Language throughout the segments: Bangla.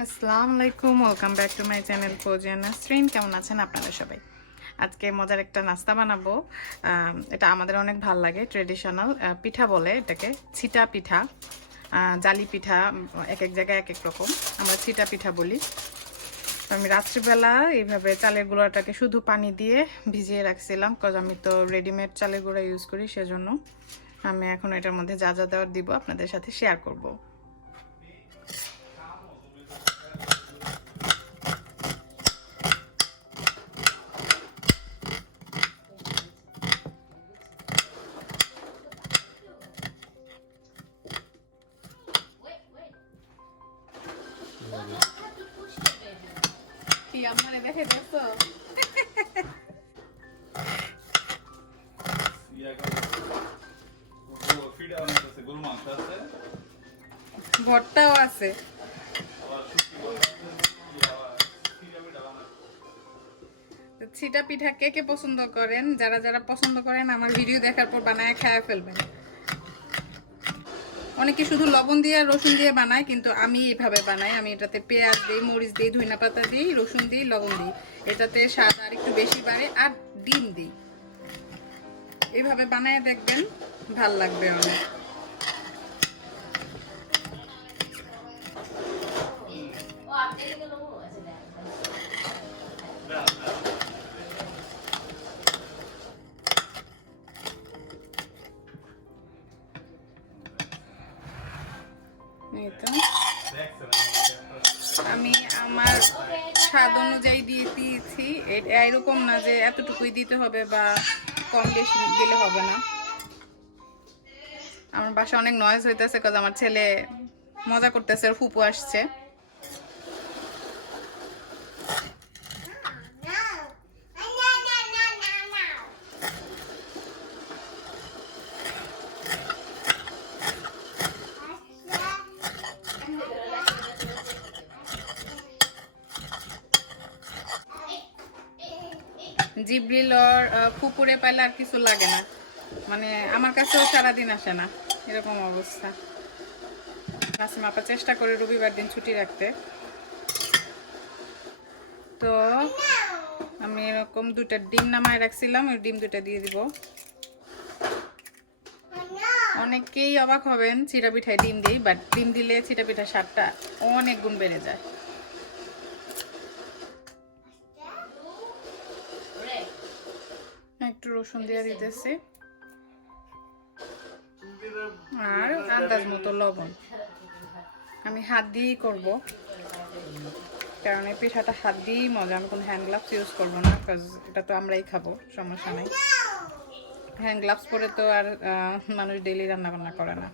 আসসালামু আলাইকুম, welcome back to my channel Fouzia Nasrin. কেমন আছেন আপনারা সবাই? আজকে মজার একটা নাস্তা বানাবো। এটা আমাদের অনেক ভাল লাগে, ট্রেডিশনাল পিঠা বলে এটাকে, ছিটা পিঠা, জালি পিঠা। এক এক জায়গায় এক এক রকম, আমরা ছিটা পিঠা বলি। আমি রাত্রিবেলা এইভাবে চালের গুঁড়াটাকে শুধু পানি দিয়ে ভিজিয়ে রাখছিলাম, কজ আমি তো রেডিমেড চালের গুঁড়া ইউজ করি, সেজন্য আমি এখন এটার মধ্যে যা যা দেওয়ার দিব আপনাদের সাথে শেয়ার করব। কি আমারে দেখে দেখছো? ভর্তাও আছে। ছিটা পিঠা কে কে পছন্দ করেন? যারা যারা পছন্দ করেন আমার ভিডিও দেখার পর বানায় খায় ফেলবেন। অনেকে শুধু লবণ দিয়ে আর রসুন দিয়ে বানায়, কিন্তু আমি এইভাবে বানাই। আমি এটাতে পেঁয়াজ দিই, মরিচ দিই, ধনিয়া পাতা দিই, রসুন দিই, লবণ দিই। এটাতে স্বাদ আর একটু বেশি বাড়ে, আর ডিম দিই। এইভাবে বানায় দেখবেন, ভাল লাগবে অনেক। আমি আমার স্বাদ অনুযায়ী দিয়ে দিয়েছি। এরকম না যে এতটুকুই দিতে হবে বা কম বেশি দিলে হবে না। আমার বাসায় অনেক নয়েজ হইতেছে, কাজ আমার ছেলে মজা করতেছে, ওর ফুপু আসছে। জিবরিল ওর ফুপুরে পাইলে আর কিছু লাগে না, মানে আমার কাছেও সারাদিন আসে না, এরকম অবস্থা। নাসিম আপা চেষ্টা করে রবিবার দিন ছুটি রাখতে। তো আমি এরকম দুটা ডিম নামায় রাখছিলাম, ওই ডিম দুটা দিয়ে দিব। অনেকেই অবাক হবেন চিড়া পিঠায় ডিম দিই, বাট ডিম দিলে চিড়া পিঠার স্বাদটা অনেক গুণ বেড়ে যায়। একটু রসুন দিয়ে দিতেছি, আর আন্দাজ মতো লবণ। আমি হাত দিয়েই করব, কারণ এই পিঠাটা হাত দিয়েই মজা। আমি কোনো হ্যান্ড গ্লাভস ইউজ করবো না, কারণ এটা তো আমরাই খাবো, সমস্যা নাই। হ্যান্ড গ্লাভস পরে তো আর মানুষ ডেইলি রান্না বান্না করে না।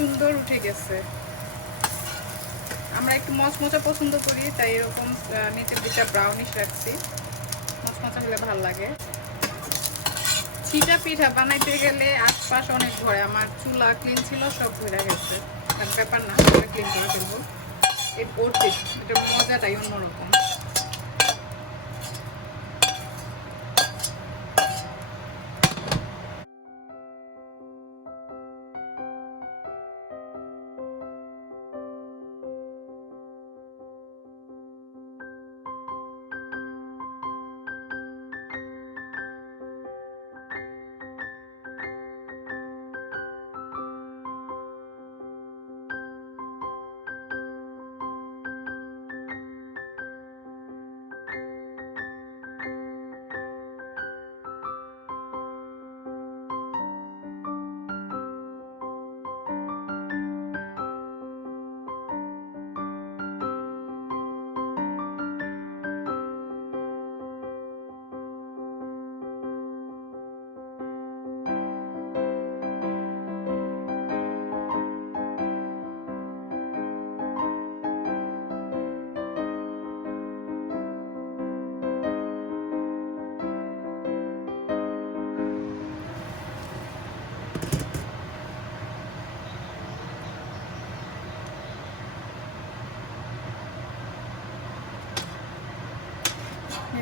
সুন্দর উঠে গেছে। আমরা একটু মচমচা পছন্দ করি, তাই এরকম নিচের দিকটা ব্রাউনিশ রাখছি, মচমচা হলে ভালো লাগে। ছিটা পিঠা বানাইতে গেলে আশপাশ অনেক ঘরে, আমার চুলা ক্লিন ছিল, সব ঘুরে গেছে। আর ব্যাপার না, ক্লিন করে ফেলবো। এটা মজাটাই অন্যরকম।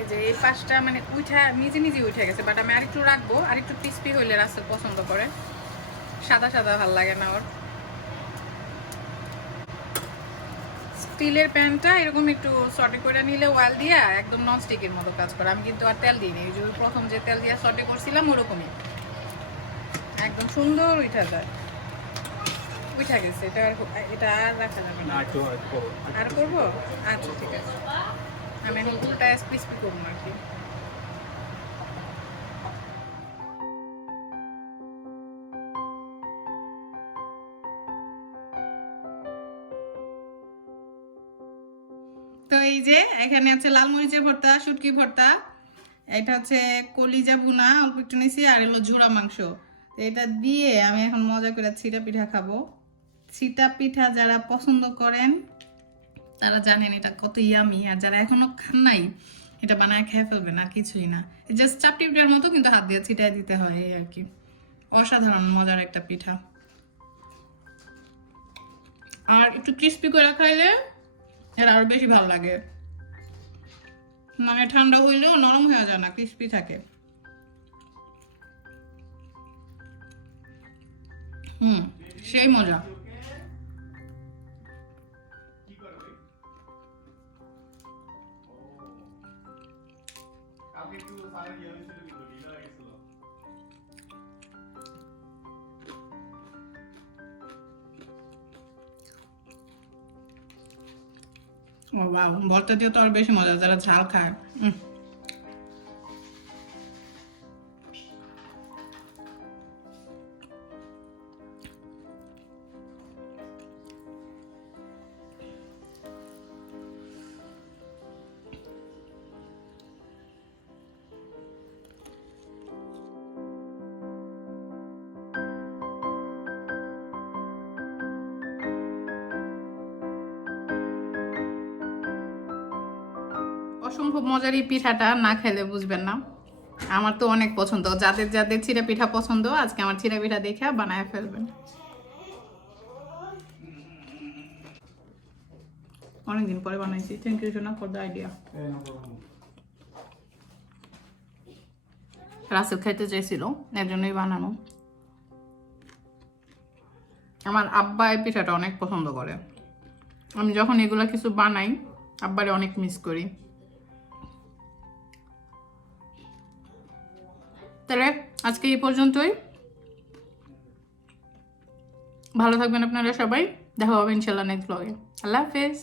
এই যে এই পাশটা মানে উঠা নিজে নিজে উঠে গেছে, বাট আমি আরেকটু রাখবো, আরেকটু ক্রিস্পি হইলে রাসেল পছন্দ করে, সাদা সাদা ভাল লাগে না ওর। স্টিলের প্যানটা এরকম একটু সটে করে নিলে ওয়াল দিয়া একদম ননস্টিকের মতো কাজ করে। আমি কিন্তু আর তেল দিইনি, যে প্রথম যে তেল দিয়ে সটে করছিলাম ওরকমই একদম সুন্দর উঠা যায়। উঠা গেছে, এটা আর রাখা যাবে না। আর করবো? আচ্ছা ঠিক আছে, আমি এখন পুরোটা ক্রিস্পি করবো আর কি। তো এই যে এখানে আছে লাল মরিচের ভর্তা, শুটকি ভর্তা, এটা হচ্ছে কলিজা ভুনা অল্প একটু নিয়েছি, আর এলো ঝুরা মাংস। তো এটা দিয়ে আমি এখন মজা করে ছিটা পিঠা খাবো। ছিটা পিঠা যারা পছন্দ করেন তারা জানেন এটা কত ইয়ামি, আর যারা এখনো খান নাই এটা বানায় খেয়ে ফেলবেন, আর কিছুই না। জাস্ট চাপটি পিঠার মতো, কিন্তু হাত দিয়ে ছিটায় দিতে হয় এই আর কি। অসাধারণ মজার একটা পিঠা, আর একটু ক্রিস্পি করে খাইলে এটা আরো বেশি ভালো লাগে। মানে ঠান্ডা হইলেও নরম হয়ে যায় না, ক্রিস্পি থাকে। সেই মজা। ভর্তা দিয়ে তো আর বেশি মজা, যারা ঝাল খায়। অসম্ভব মজার এই পিঠাটা না খেলে বুঝবেন না। আমার তো অনেক পছন্দ, যাদের যাদের চিড়া পিঠা পছন্দ আজকে আমার চিড়া পিঠা দেখে বানায় ফেলবেন। অনেকদিন পরে বানাইছি। থ্যাংক ইউ সোনা ফর দ্য আইডিয়া। রাসেল খাইতে চাইছিল, এর জন্যই বানানো। আমার আব্বা এই পিঠাটা অনেক পছন্দ করে। আমি যখন এগুলা কিছু বানাই আব্বারে অনেক মিস করি। তাহলে আজকে এই পর্যন্তই। ভালো থাকবেন আপনারা সবাই, দেখা হবে ইনশাল্লাহ নেক্সট ব্লগে। আল্লাহ হাফেজ।